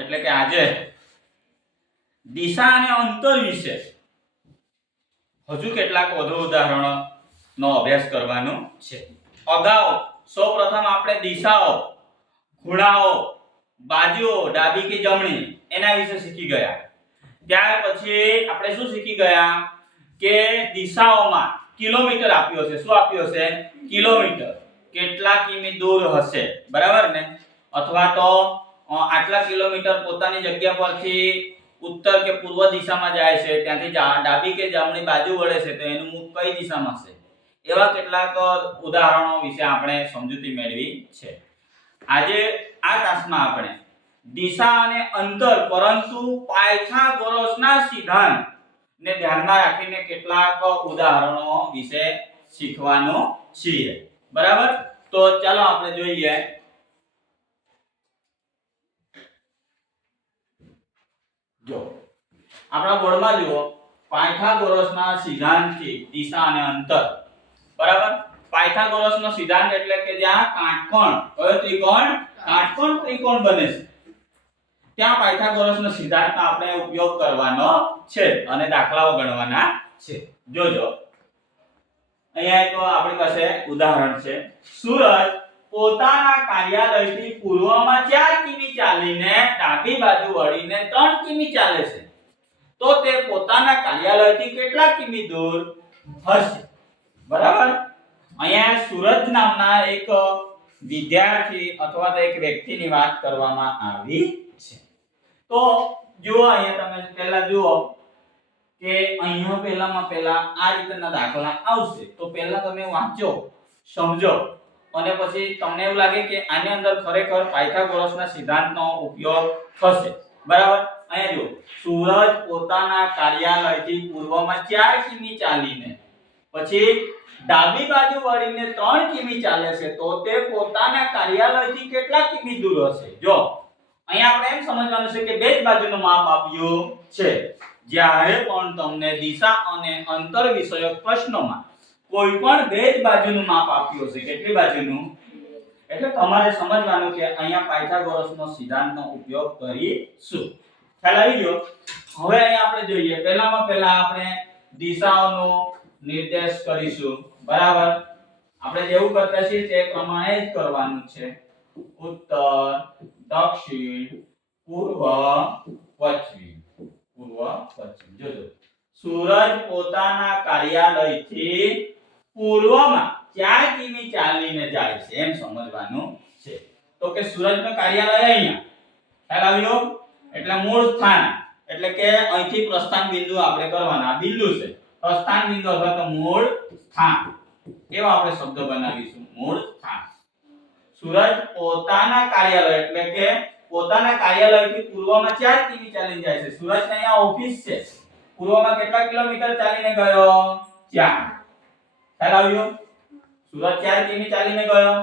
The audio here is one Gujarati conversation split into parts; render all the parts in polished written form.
એટલે કે આજે દિશા અને અંતર વિશે હજુ કેટલાક વધુ ઉદાહરણો નો અભ્યાસ કરવાનો છે. અગાઉ સૌપ્રથમ આપણે દિશાઓ, ખૂણાઓ, બાજુઓ ડાબી કે જમણી એના વિશે શીખી ગયા. ત્યાર પછી આપણે શું શીખી ગયા કે દિશાઓમાં કિલોમીટર આપ્યો છે. શું આપ્યો છે? કિલોમીટર. કેટલા કિમી દૂર હશે, બરાબર ને? અથવા તો આટલા કિલોમીટર પોતાની જગ્યા પરથી ઉત્તર કે પૂર્વ દિશામાં જાય છે, ત્યાંથી ડાબી કે જમણી બાજુ વળે છે, તો એનું મુખ કઈ દિશામાં છે? એવા કેટલાક ઉદાહરણો વિશે આપણે સમજૂતી મેળવી છે. આજે આ ક્લાસમાં આપણે દિશા અને અંતર પરંતુ પાયથાગોરસના સિદ્ધાંત ને ધ્યાનમાં રાખીને કેટલાક ઉદાહરણો વિશે શીખવાનું છીએ, બરાબર? તો ચાલો આપણે જોઈએ. જો આપણા બોર્ડમાં જુઓ, પાયથાગોરસના સિદ્ધાંતથી દિશા અને અંતર, બરાબર? પાયથાગોરસનો સિદ્ધાંત એટલે કે જ્યાં કાટકોણ, કયો ત્રિકોણ? કાટકોણ ત્રિકોણ બને છે, ત્યાં પાયથાગોરસનો સિદ્ધાંતનો આપણે ઉપયોગ કરવાનો છે અને દાખલાઓ ગણવાના છે. જોજો અહીંયા તો આપણી પાસે ઉદાહરણ છે. સૂરજ પોતાના કાર્યાલયથી પૂર્વમાં 4 કિમી ચાલીને ડાબી બાજુ વળીને 3 કિમી ચાલે છે, તો તે પોતાના કાર્યાલયથી કેટલા કિમી દૂર હશે? બરાબર? અહીંયા સૂરજ નામના એક વિદ્યાર્થી અથવા તો એક વ્યક્તિની વાત કરવામાં આવી છે. તો જુઓ અહીંયા તમે પહેલા જુઓ કે અહીંયા પહેલા આ રીતના દાખલા આવશે, તો પહેલા તમે વાંચો, સમજો, અને પછી તમને એવું લાગે કે આની અંદર ખરેખર પાયથાગોરસના સિદ્ધાંતનો ઉપયોગ થશે, બરાબર? અહીંયા જુઓ, સૂરજ પોતાના કાર્યાલયથી પૂર્વમાં 4 કિમી ચાલીને પછી ડાબી બાજુ વળીને 3 કિમી ચાલે છે, તો તે પોતાના કાર્યાલયથી કેટલા કિમી દૂર હશે? જો અહીંયા આપણે એમ સમજવાનું છે કે બે જ બાજુનું માપ આપ્યું છે. જ્યારે પણ તમને દિશા અને અંતર વિષયક પ્રશ્નોમાં કોઈ પણ બે જ બાજુનું માપ આપ્યું હશે, કેટલી બાજુનું? એટલે તમારે સમજવાનું કે અહીંયા પાયથાગોરસનો સિદ્ધાંતનો ઉપયોગ કરીશું. ખ્યાલ આવી ગયો? હવે અહીંયા આપણે જોઈએ, પહેલામાં પહેલા આપણે દિશાઓનો નિર્દેશ કરીશું, બરાબર? આપણે જેવું કરતા છીએ તે પ્રમાણે જ કરવાનું છે. ઉત્તર, દક્ષિણ, પૂર્વ, પશ્ચિમ. જોજો, સૂરજ પોતાના કાર્યાલયથી પૂર્વમાં 4 કિમી ચાલીને જાય છે, એમ સમજવાનું છે. તો કે સૂરજનું કાર્યાલય અહીંયા, ખ્યાલ આવ્યો? એટલે મૂળ સ્થાન, એટલે કે અહીંથી પ્રસ્થાન બિંદુ આપણે કરવાના. આ બિંદુ છે, પ્રસ્થાન બિંદુ અથવા તો મૂળ સ્થાન, એવો આપણે શબ્દ બનાવીશું, મૂળ સ્થાન. સૂરજ પોતાના કાર્યાલય એટલે કે પોતાના કાર્યાલયથી પૂર્વમાં 4 કિમી ચાલીને જાય છે. સૂરજને અહીંયા ઓફિસ છે, પૂર્વમાં કેટલા કિલોમીટર ચાલીને ગયો? 4. ખ્યાલ આવ્યો? સૂરજ 4 કિમી ચાલીને ગયો.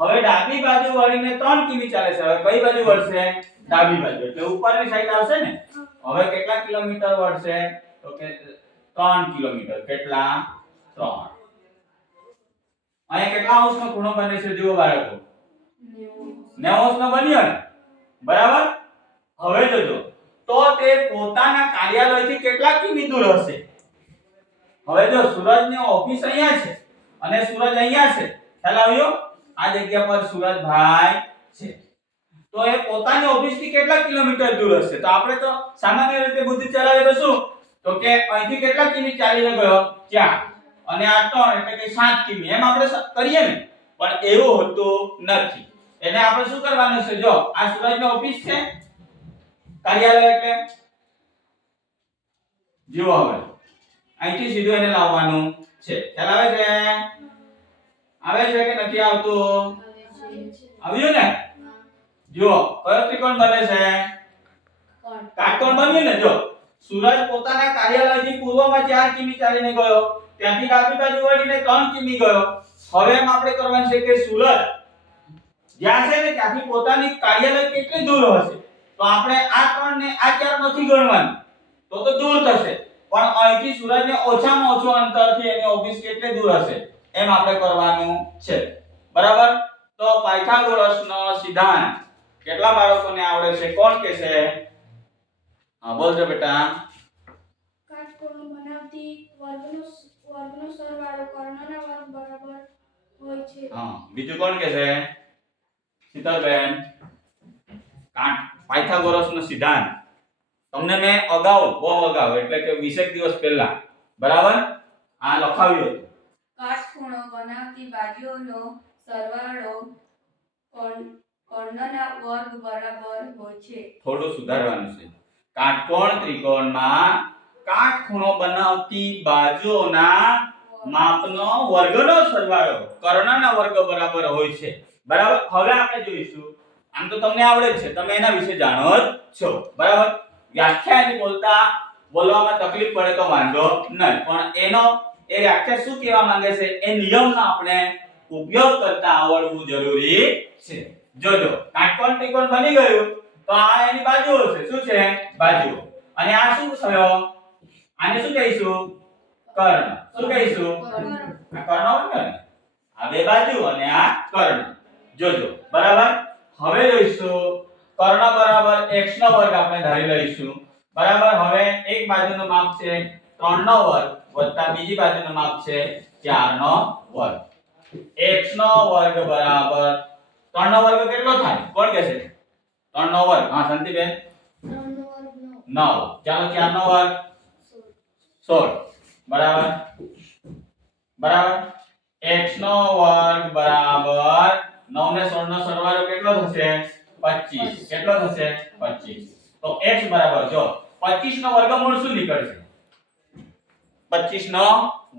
હવે ડાબી બાજુ વળીને 3 કિમી ચાલે છે. હવે કઈ બાજુ વળશે? ડાબી બાજુ, એટલે ઉપરની સાઈડ આવશે ને. હવે કેટલા કિલોમીટર વળશે? તો કે 3 કિલોમીટર. કેટલા? 3. અહીંયા કેટલા અંશનો ખૂણો બને છે? જુઓ બાળકો, 90 અંશનો બન્યો ને, બરાબર? હવે જોજો, તો તે પોતાના કાર્યાલયથી કેટલા કિમી દૂર હશે? હવે જો સૂરજની ઓફિસ અહીંયા છે અને સૂરજ અહીંયા છે, ખ્યાલ આવ્યો? આ જગ્યા પર સૂરજભાઈ છે, તો એ પોતાની ઓફિસથી કેટલા કિલોમીટર દૂર હશે? તો આપણે તો સામાન્ય રીતે બુદ્ધિ ચલાવીએ તો શું, તો કે અહીંથી કેટલા કિમી ચાલીને ગયો? 4, અને આ 3 એટલે કે 7 કિમી, એમ આપણે કરીએ ને. પણ એવું હોતું નથી. એટલે આપણે શું કરવાનું છે? જો આ સૂરજની ઓફિસ છે, કાર્યાલય એટલે જુઓ, હવે અહીંથી સીધું એને લાવવાનું છે. ખ્યાલ આવે છે? આવે છે કે નથી આવતું? આવ્યું ને? જુઓ, કયો ત્રિકોણ બને છે? કાટકોણ બન્યું ને. જો સૂરજ પોતાના કાર્યાલયથી પૂર્વમાં 4 કિમી ચાલીને ગયો, ત્યાંથી ડાબી બાજુ વળીને 3 કિમી ગયો. હવે એમ આપણે કરવાનું છે કે સૂરજ જ્યાં છે ને ત્યાંથી પોતાની કાર્યાલય કેટલી દૂર હશે? તો આપણે આ 3 ને આ 4 નથી ગણવાનું, તો દૂર થશે. પણ અહીંથી સૂરજને ઓછામાં ઓછું અંતરથી એની ઓફિસ કેટલી દૂર હશે એમ આપણે કરવાનું છે, બરાબર? તો પાયથાગોરસનો સિદ્ધાંત કેટલા બાળકોને આવડે છે? કોણ કે છે? હા બોલજો બેટા. કાટખૂણો બનાવતી વર્ગનો સરવાળો કર્ણના વર્ગ બરાબર હોય છે. હા બીજું કોણ કે છે? શીતલબેન. પાયથાગોરસનો સિદ્ધાંત તમને મેં અગાઉ બહુ અગાઉ એટલે કે 20 દિવસ પહેલા બરાબર આ લખાવ્યું હતું. કાટખૂણો બનાવતી બાજુઓનો સરવાળો કર્ણના વર્ગ બરાબર હોય છે. થોડું સુધારવાનું છે. કાટકોણ ત્રિકોણમાં કાટખૂણો બનાવતી બાજુઓના માપનો વર્ગનો સરવાળો કર્ણના વર્ગ બરાબર હોય છે. બરાબર. હવે આપણે જોઈશું. આમ તો તમને આવડે જ છે, તમે એના વિશે જાણો જ છો. બરાબર. વ્યાખ્યાની બોલવામાં તકલીફ પડે તો વાંધો નહીં, પણ એ વ્યાખ્યા શું કહેવા માંગે છે એ નિયમનો આપણે ઉપયોગ કરતા આવડવું જરૂરી છે. જોજો કાટકોણ ત્રિકોણ બની ગયું તો આ એની બાજુઓ છે. શું છે? બાજુઓ. અને આ શું થયો? આને શું કહીશું? કર્ણ. શું કહીશું? આ કર્ણ હોય ને, આ બે બાજુ અને આ કર્ણ. જોજો બરાબર. હવે જોઈશું કર્ણ બરાબર x નો વર્ગ આપણે ધારી લઈશું. બરાબર. હવે એક બાજુનું માપ છે 3 નો વર્ગ વત્તા બીજી બાજુનું માપ છે 4 નો વર્ગ. x નો વર્ગ બરાબર 3 નો વર્ગ કેટલો થાય? કોણ કહેશે? 3 નો વર્ગ. હા શાંતિબેન. 3 નો વર્ગ 9. ચાલો 4 નો વર્ગ 16. બરાબર. બરાબર. x નો વર્ગ બરાબર 9 ને 16 નો સરવાળો કેટલો થશે? 25. કેટલો થશે? 25. તો x બરાબર જો 25 નો વર્ગમૂળ શું નીકળશે? 25 નો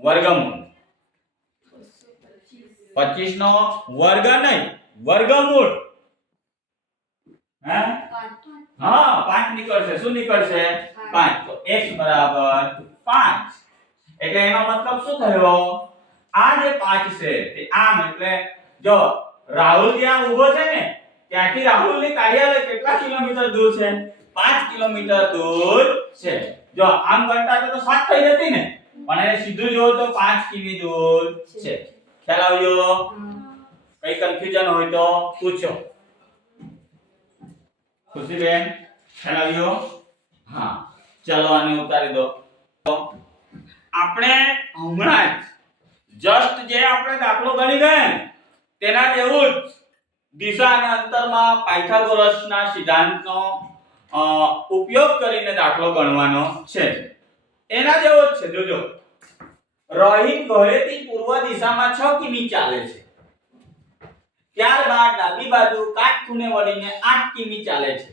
વર્ગમૂળ. 25 નો વર્ગ નહીં, વર્ગમૂળ. હે? હા 5 નીકળશે. શું નીકળશે? 5. તો x બરાબર 5. એટલે એનો મતલબ શું થયો? આ જે 5 છે તે આમ એટલે જો રાહુલ જ્યાં ઊભો છે ને ત્યાંથી રાહુલની કાર્યાલય કેટલા કિલોમીટર દૂર છે? 5 કિલોમીટર દૂર છે. જો આમ ગણતા તો 7 થઈ જતી ને, પણ એ સીધું જો તો 5 કિમી દૂર છે. ખ્યાલ આવ્યો? કઈ કન્ફ્યુઝન હોય તો પૂછો. ખુશીબેન ખ્યાલ આવ્યો? હા ચલો આને ઉતારી દો. આપણે હમણાં જ જસ્ટ જે આપણે દાખલો ગણી ગયા તેના જેવું જ દિશા અને અંતરમાં પાયથાગોરસના સિદ્ધાંતનો ઉપયોગ કરીને દાખલો ગણવાનો છે. એના જેવો જ છે. જોજો રહીમ ઘરેથી પૂર્વ દિશામાં 6 કિમી ચાલે છે. ત્યારબાદ ડાબી બાજુ કાટખૂણે વળીને 8 કિમી ચાલે છે.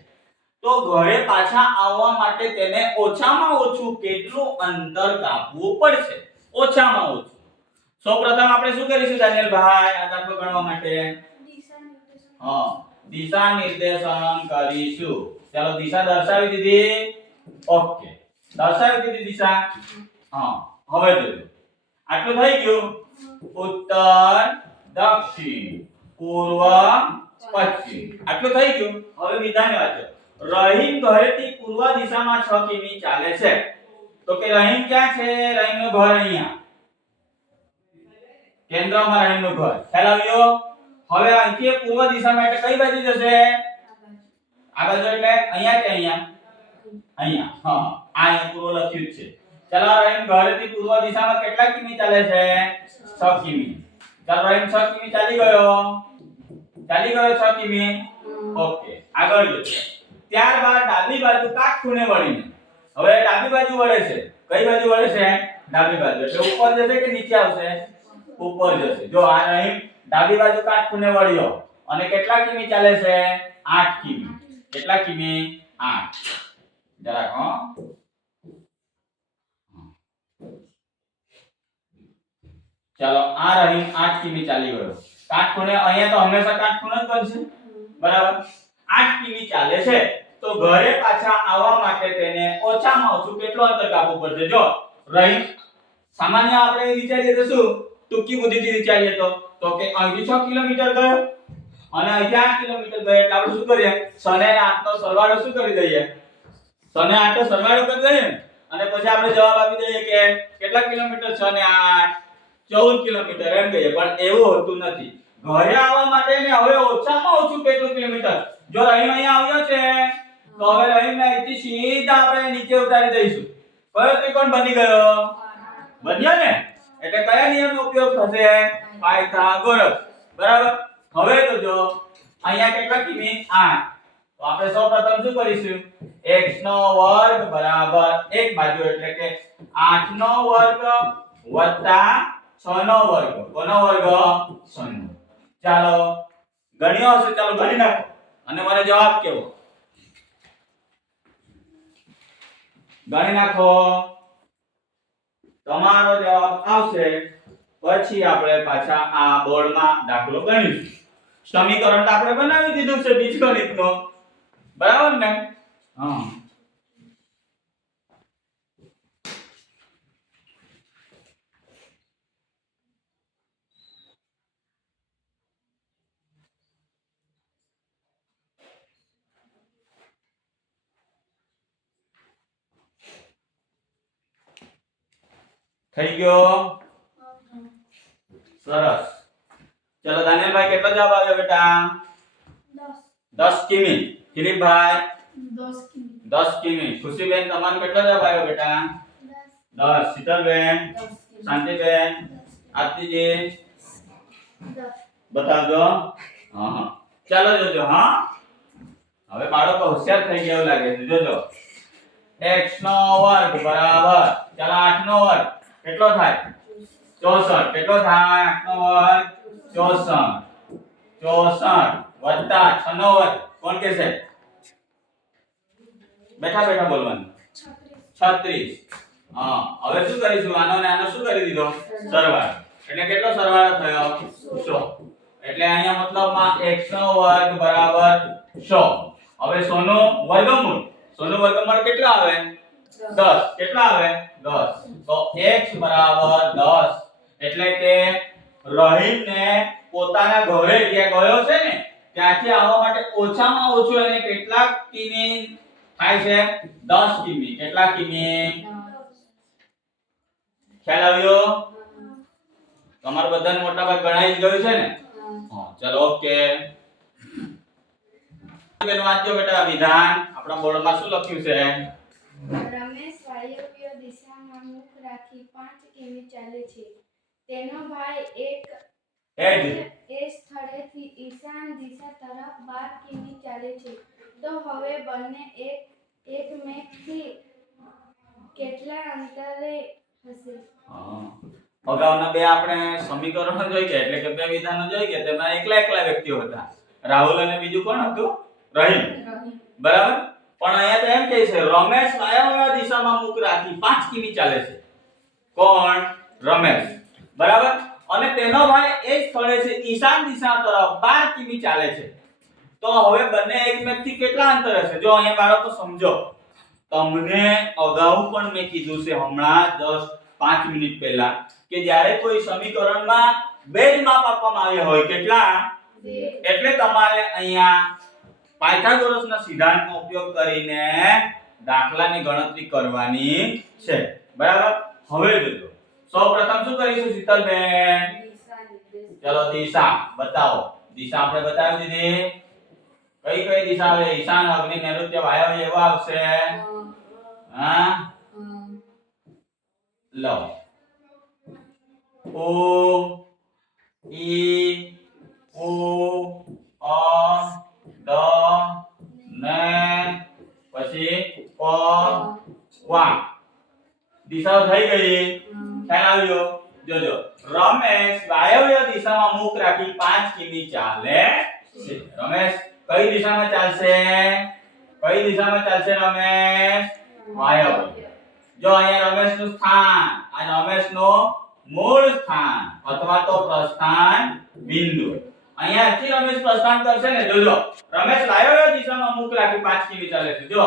તો ઘરે પાછા આવવા માટે તેને ઓછામાં ઓછું કેટલું અંતર કાપવું પડશે? ઓછામાં ઓછું. સૌપ્રથમ આપણે શું કરીશું દાનિયેલભાઈ આ દાખલો ગણવા માટે? દિશા નિર્દેશન કરીશું. ચાલો દિશા દર્શાવી દીધી. ઓકે દર્શાવી દીધી દિશા. હવે જોજો આટલું થઈ ગયું. ઉત્તર દક્ષિણ પૂર્વ પશ્ચિમ આટલું થઈ ગયું. હવે વિધાન વાંચો. રહીમ ઘરેથી પૂર્વ દિશામાં 6 કિમી ચાલે છે. તો કે રહીમ ક્યાં છે? રહીમનું ઘર અહીંયા કેન્દ્રમાં રહીમનું ઘર. ખ્યાલ આવ્યો? હવે અહીંથી પૂર્વ દિશામાં એટલે કઈ બાજુ જશે? આ બાજુ એટલે અહીંયા કે અહીંયા? અહીંયા. હા આ અહીંયા પૂર્વ લખ્યું છે. ચાલો રહીમ ઘરેથી પૂર્વ દિશામાં કેટલા કિમી ચાલે છે? 6 કિમી. ચાલો રહીમ 6 કિમી ચાલી ગયો. 6 કિમી. ઓકે આગળ જોજો. ત્યારબાદ ડાબી બાજુ કાટખૂણે વળીને હવે ડાબી બાજુ વળે છે. કઈ બાજુ વળે છે? ડાબી બાજુ. એટલે ઉપર જશે કે નીચે આવશે? ઉપર જશે. જો આ રહીમ ડાબી બાજુ કાટખૂણે વળ્યો અને કેટલા કિમી ચાલે છે? 8 કિમી. કેટલા કિમી? 8. જરાક ચાલો આ રહીમ 8 કિમી ચાલી ગયો. કાટખૂણે અહીંયા તો હંમેશા કાટખૂણે જ બનશે. બરાબર. 8 કિમી ચાલે છે. તો ઘરે પાછા આવવા માટે તેને ઓછામાં ઓછું કેટલું અંતર કાપવું પડશે? જો રહીમ સામાન્ય આપણે વિચારીએ તો શું ટૂંકી બુદ્ધિથી વિચારીએ તો કે અહીંથી 6 કિલોમીટર ગયો અને અહીંથી 8 કિલોમીટર ગયો એટલે આપણે શું કરીએ? 6 ને 8 નો સરવાળો શું કરી દઈએ? 6 ને 8 નો સરવાળો કરી દઈએ અને પછી આપણે જવાબ આપી દઈએ કે કેટલા કિલોમીટર? 6 ને 8 14 કિલોમીટર એમ કહીએ. પણ એવું હોતું નથી. ઘરે આવવા માટે ને હવે ઓછામાં ઓછું કેટલું કિલોમીટર? જો રહીમ અહીંયા આવ્યો છે તો હવે રહીમને અહીંથી સીધા આપણે નીચે ઉતારી દઈશું. કયો ત્રિકોણ બની ગયો? બન્યો ને? એટલે કયા નિયમનો ઉપયોગ થશે? પાયથાગોરસ. બરાબર. હવે તો જો અહીંયા કેટલા કિમી? 8. તો આપણે સૌપ્રથમ શું કરીશું? x નો વર્ગ બરાબર એક બાજુ એટલે કે 8 નો વર્ગ વત્તા 6 નો વર્ગ. કોનો વર્ગ? 6 નો. ચાલો ગણ્યો હશે, ચાલો ગણી નાખો અને મને જવાબ કેવો ગણી નાખો. તમારો જવાબ આવશે પછી આપણે પાછા આ બોર્ડમાં દાખલો ગણીશું. સમીકરણ તો આપણે બનાવી દીધું છે બીજગણિતનો. બરાબર ને? હા. થઈ ગયો? સરસ. ચલો દાનિયલભાઈ કેટલો જવાબ આવ્યો બેટા? 10 કિમી. દિલીપભાઈ 10 કિમી. ખુશીબેન તમારો કેટલો જવાબ આવ્યો બેટા? 10. શીતલબેન, શાંતિબેન, આરતીજી બતાવજો. હા. ચાલો જોજો. હા, હવે બાળકો હોશિયાર થઈ ગયા એવું લાગે છે. જોજો. x નો વર્ગ બરાબર ચાલો 8 નો વર્ગ કેટલો થાય? 64. કેટલો થાય? 8 નો વર્ગ 64. 64 વત્તા 6 નો વર્ગ કોણ કહેશે? બેઠા બેઠા બોલવાનું. 36. હા, હવે શું કરીશું? આનો ને આનો શું કરી દીધો? સરવાળો. એટલે કેટલો સરવાળો થયો? 100. એટલે અહીંયા મતલબમાં x નો વર્ગ બરાબર 100. હવે 100 નો વર્ગમૂળ. 100 નું વર્ગમૂળ કેટલા આવે? 10. કેટલા આવે? 10. તો x બરાબર 10. એટલે કે રહીમને પોતાના ઘરે જ્યાં ગયો છે ને ત્યાંથી આવવા માટે ઓછામાં ઓછું એને કેટલા કિમી થાય છે? 10 કિમી. કેટલા કિમી? ખ્યાલ આવ્યો? તમારું બધાને મોટા ભાગ ગણાઈ જ ગયું છે ને? હા, ચલો ઓકે. બેન વાંચજો બેટા વિધાન. આપણા બોર્ડમાં શું લખ્યું છે? રમેશ વાયવ્ય દિશામાં મુખ રાખી 5 કિમી ચાલે છે. તેનો ભાઈ એ સ્થળેથી ઈશાન દિશા તરફ 12 કિમી ચાલે છે. તો હવે બંને એકમેકથી કેટલા અંતરે હશે? અગાઉના બે આપણે સમીકરણો જોઈ ગયા એટલે કે બે વિધાનો જોઈ ગયા. તેમાં એકલા એકલા વ્યક્તિઓ હતા. રાહુલ અને બીજું કોણ હતું? રહીમ. બરાબર. પણ અહીંયા તો એમ કહે છે રમેશ વાયવ્ય દિશામાં મુખ રાખી 5 કિમી ચાલે છે. કોણ? રમેશ. બરાબર. અને તેનો ભાઈ એ સ્થળે છે ઈશાન દિશા તરફ 12 કિમી ચાલે છે. તો હવે બંને એકમેકથી કેટલા અંતર હશે? જો અહીંયા બાળકો સમજો. તમને અગાઉ પણ મેં કીધું છે હમણાં 5 મિનિટ પહેલા કે જ્યારે કોઈ સમીકરણમાં બે જ માપ આપવામાં આવ્યા હોય કેટલા? એટલે તમારે અહીંયા પાયથાગોરસના સિદ્ધાંતનો ઉપયોગ કરીને દાખલાની ગણતરી કરવાની છે. બરાબર. હવે જોજો. સૌપ્રથમ શું કરીશું શીતલબેન? ચલો દિશા બતાવો. દિશા આપણે બતાવી દીધી. કઈ કઈ દિશા આવે? ઈશાન, અગ્નિ, નૈઋત્ય, વાયવ્ય એવો આવશે. હા, લો. ઓ ઈ ઓ અ દ ને પછી પ વા. દિશાઓ થઈ ગઈ. ખ્યાલ આવ્યો? જોજો. રમેશ વાયવ્ય દિશામાં મુખ રાખી 5 કિમી ચાલે છે. રમેશ કઈ દિશામાં ચાલશે? કઈ દિશામાં ચાલશે રમેશ? વાયવ્ય. જો અહીંયા રમેશનું સ્થાન અને રમેશનું મૂળ સ્થાન અથવા તો પ્રસ્થાન બિંદુ. અહીંયાથી રમેશ પ્રસ્થાન કરશે ને. જોજો. રમેશ વાયવ્ય દિશામાં મુખ રાખી 5 કિમી ચાલે છે. જો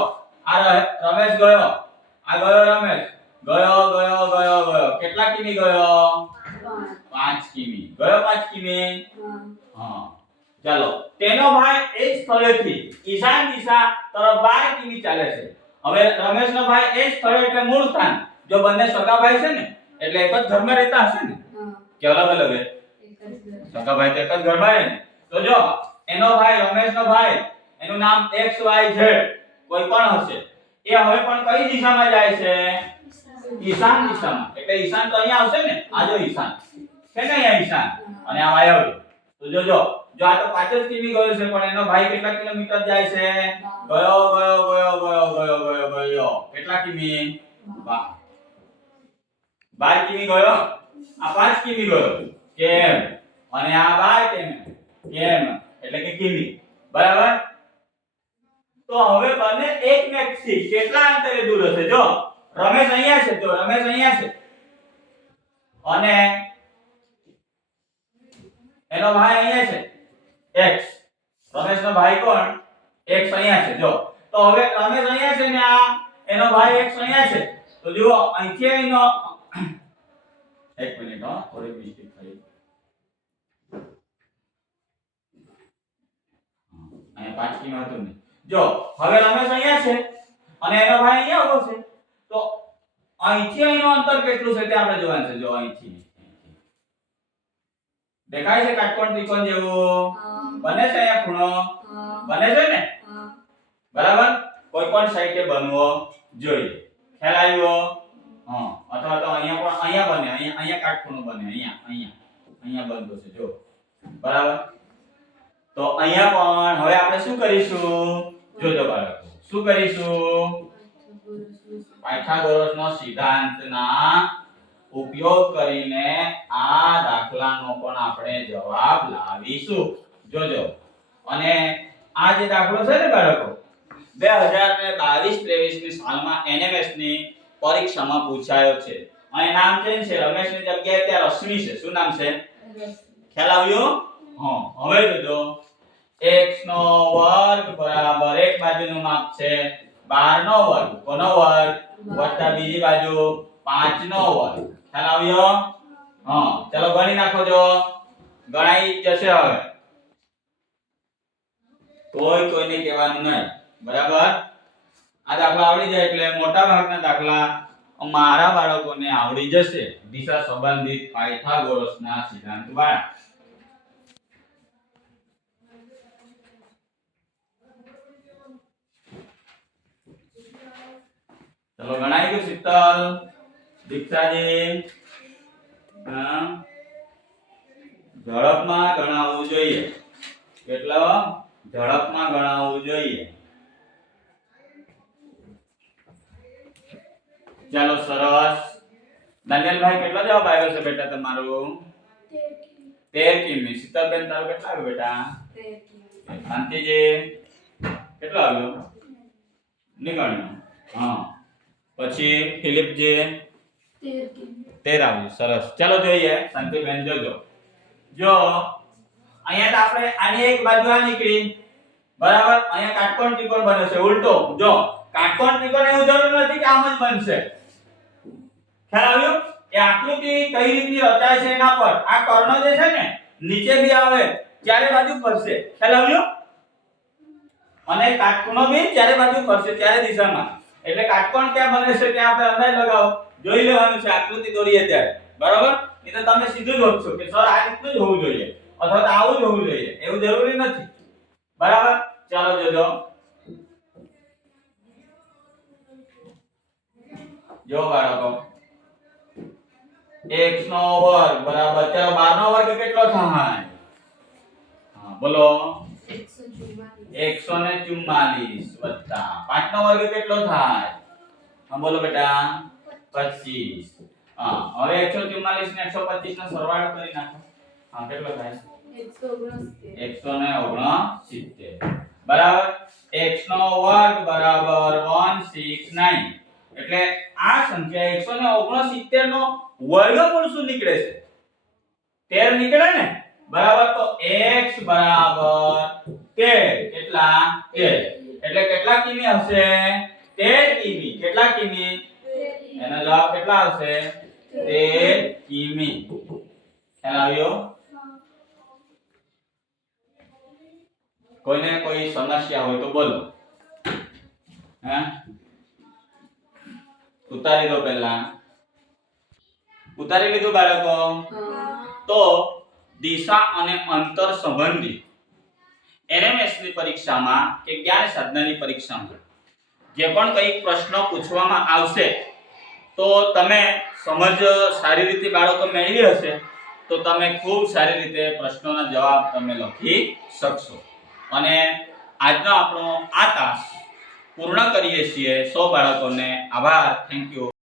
આ રમેશ ગયો. આ ગયો રમેશ. ગયો. કેટલા કિમી ગયો? 5 કિમી. ગયો 5 કિમી. હા. ચાલો. તેનો ભાઈ એ જ સ્થળેથી ઈશાન દિશા તરફ 12 કિમી ચાલે છે. હવે રમેશનો ભાઈ એ જ સ્થળે એટલે મૂળ સ્થાન. જો બંને સગા ભાઈ છે ને એટલે એક જ ઘરમાં રહેતા હશે ને કે અલગ અલગ હે? સગા ભાઈ તો એક જ ઘરમાં રહે ને. તો જો એનો ભાઈ રમેશનો ભાઈ એનું નામ x y z કોઈ પણ હશે, એ હવે પણ કઈ દિશામાં જાય છે? ઈશાન દિશામાં. એટલે ઈશાન તો અહીંયા આવશે ને, આ જો ઈશાન છે ને, અહીંયા ઈશાન અને આ વાયવ્ય. તો જોજો, જો આ તો 5 જ કિમી ગયો છે, પણ એનો ભાઈ કેટલા કિલોમીટર જાય છે? ગયો કેટલા કિમી? 12 કિમી ગયો, આ 5 કિમી ગયો. કેમ? અને આ 12 કેમ એટલે કે કિમી. બરાબર? તો હવે બંને એકમેકથી કેટલા અંતરે દૂર હશે? જો રમેશ અહીંયા છે, જો રમેશ અહીંયા છે અને એનો ભાઈ અહીંયા છે x. રમેશનો ભાઈ કોણ? x અહીંયા છે. જો તો હવે રમેશ અહીંયા છે ને આ એનો ભાઈ x અહીંયા છે. તો જુઓ અહીંથી અહીંનો એક મિનિટ હો, થોડી મિસ્ટેક થઈ. અહીંયા 5 કિમી હતું ને. જો હવે રમેશ અહીંયા છે અને એનો ભાઈ અહીંયા ઉભો છે. તો અહીંથી અહીંનું અંતર કેટલું છે તે આપણે જોવાનું છે. જો અહીંથી દેખાય છે કાટકોણ ત્રિકોણ જેવું? બને છે અહીંયા ખૂણો? બને છે ને? બરાબર? કોઈ પણ સાઈડે બનવો જોઈએ. ખ્યાલ આવ્યો? હા. અથવા તો અહીંયા પણ અહીંયા બને, અહીંયા કાટખૂણો બને, અહીંયા બનતો છે. જો બરાબર? તો અહીંયા પણ હવે આપણે શું કરીશું? જોજો બાળકો, શું કરીશું? પાયથાગોરસનો સિદ્ધાંતના ઉપયોગ કરીને આ દાખલાનો પણ આપણે જવાબ લાવીશું. જોજો, અને આ જે દાખલો છે ને બાળકો 2022-23 ની સાલમાં NMS ની પરીક્ષામાં પૂછાયો છે. અને નામ ચેન્જ છે, રમેશની જગ્યાએ ત્યાં રશ્મિ છે. શું નામ છે? ખ્યાલ આવ્યો? હા. હવે જોજો, x નો વર્ગ બરાબર એક બાજુનું માપ છે 12 નો વર્ગ, કોનો વર્ગ? વત્તા બીજી બાજુ 5 નો વર્ગ. ખ્યાલ આવ્યો? હા. ચલો ગણી નાખો. જો ગણાઈ જશે. હવે કોઈને કહેવાનું નહીં. બરાબર? આ દાખલા આવડી જાય એટલે મોટા ભાગના દાખલા મારા બાળકોને આવડી જશે. દિશા સંબંધિત પાયથાગોરસના સિદ્ધાંત વાળા. ચલો ગણાઈ ગયું શીતલ, દીક્ષાજી? હા, ઝડપમાં ગણાવવું જોઈએ. કેટલો ઝડપમાં ગણાવવું જોઈએ. ચાલો સરસ. દાનિયલભાઈ કેટલો જવાબ આવ્યો છે બેટા તમારો? 13 કિમી. શીતલબેન તારો કેટલો આવ્યો બેટા? 13 કિમી. શાંતિજી કેટલો આવ્યો? નિગણ્યો. હા. પછી ફિલિપજી 13 કિમી. 13 આવ્યું. સરસ. ચાલો જોઈએ. શાંતિબેન જોજો. જો અહીંયા તો આપણે આની એક બાજુ આ નીકળી. બરાબર? અહીંયા કાટકોણ ત્રિકોણ બને છે ઉલટો. જો કાટકોણ ત્રિકોણ એવું જરૂર નથી કે આમ જ બનશે. ખ્યાલ આવ્યો? એ આકૃતિ કઈ રીતની રચાય છે એના પર. આ કર્ણ જે છે ને નીચે બી આવે ચારે બાજુ ફરશે. ખ્યાલ આવ્યો? અને કાટખૂણો બી ચારે બાજુ ફરશે ચારે દિશામાં. એટલે કાટકોણ ક્યાં બને છે ત્યાં આપણે અંદાજ લગાવો. જોઈ લેવાનું છે આકૃતિ દોરીએ ત્યારે. બરાબર? એ તો તમે સીધું જ ઓળખશો કે સર આ રીતનું જ હોવું જોઈએ અથવા તો આવું જ હોવું જોઈએ. એવું જરૂરી નથી. બરાબર? ચાલો જોજો. જો બાળકો x નો વર્ગ બરાબર, ચાલો 12 નો વર્ગ કેટલો થાય? હા બોલો. 144 વત્તા 5 નો વર્ગ કેટલો થાય? હા બોલો બેટા. 25. હા હવે 144 ને 125 નો સરવાળો કરી નાખો. હા કેટલો થાય? 169. બરાબર? x નો વર્ગ બરાબર 169. એટલે આ સંખ્યા 169 નો વર્ગમૂળ શું નીકળે છે? 13 નીકળે ને. બરાબર? તો x બરાબર 13. કેટલા? 13. એટલે કેટલા કિમી હશે? 13 કિમી. કેટલા કિમી? એનો જવાબ કેટલા આવશે? 13 કિમી. ખ્યાલ આવ્યો? કોઈને કોઈ સમસ્યા હોય તો બોલો. હે ઉતારી દો પહેલા. ઉતારી લીધું બાળકો? તો દિશા અને અંતર સંબંધી NMS ની પરીક્ષામાં કે જ્ઞાન સાધનાની પરીક્ષામાં જે પણ કંઈક પ્રશ્ન પૂછવામાં આવશે તો તમે સમજ સારી રીતે બાળકો મેળવી હશે તો તમે ખૂબ સારી રીતે પ્રશ્નોના જવાબ તમે લખી શકશો. અને આજનો આપણો આ તાસ પૂર્ણ કરીએ છીએ. સૌ બાળકોને આભાર. Thank you.